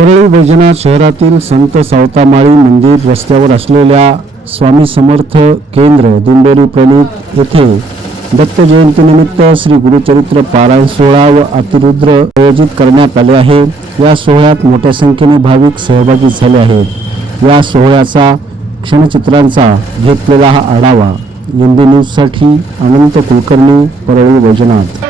परळी वैजनाथ शहरातील संत सावतामाळी मंदिर रस्त्यावर असलेल्या स्वामी समर्थ केंद्र दिंडोरी प्रणित येथे दत्त जयंतीनिमित्त श्री गुरुचरित्र पारायण सोहळा व अतिरुद्र आयोजित करण्यात आले आहे. या सोहळ्यात मोठ्या संख्येने भाविक सहभागी झाले आहेत. या सोहळ्याचा क्षणचित्रांचा घेतलेला हा आढावा एम बी न्यूजसाठी अनंत कुलकर्णी परळी वैजनाथ.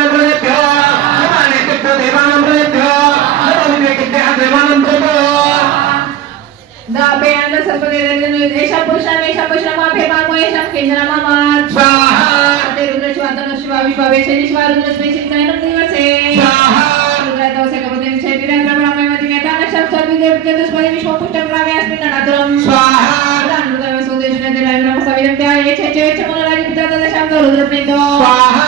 రుద్రేశం పురుషం వేషం పురుషం మాపే మాకు వేషం కేంద్ర మామార్ స్వాహా అతే రుద్రశివ అంతన శివ విశ్వ వేష నిశ్వ రుద్రశ్వే చింతన దివసే స్వాహా రుద్రతో సకపతి నిశ్చయ విరాగ్ర బ్రహ్మవతి వేదాన శబ్ద విదేవత దుష్పది విశ్వ పుష్టం గ్రామే అస్మిన్ ననద్రం స్వాహా రుద్రవ సుదేశన దిరాగ్ర సవియం త్యాయే చేచే చమన రాజి పితా దశం రుద్రప్రిందో స్వాహా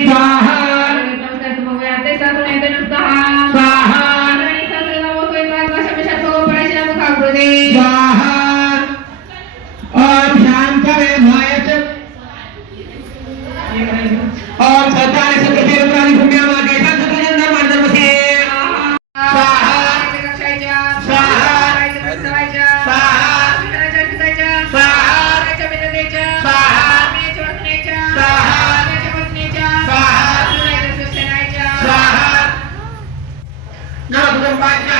back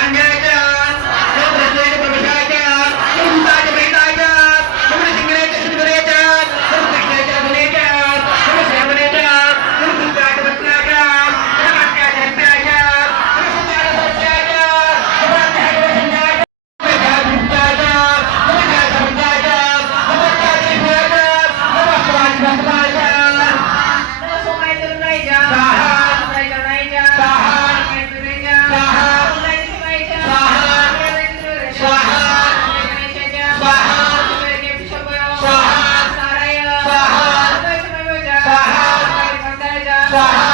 した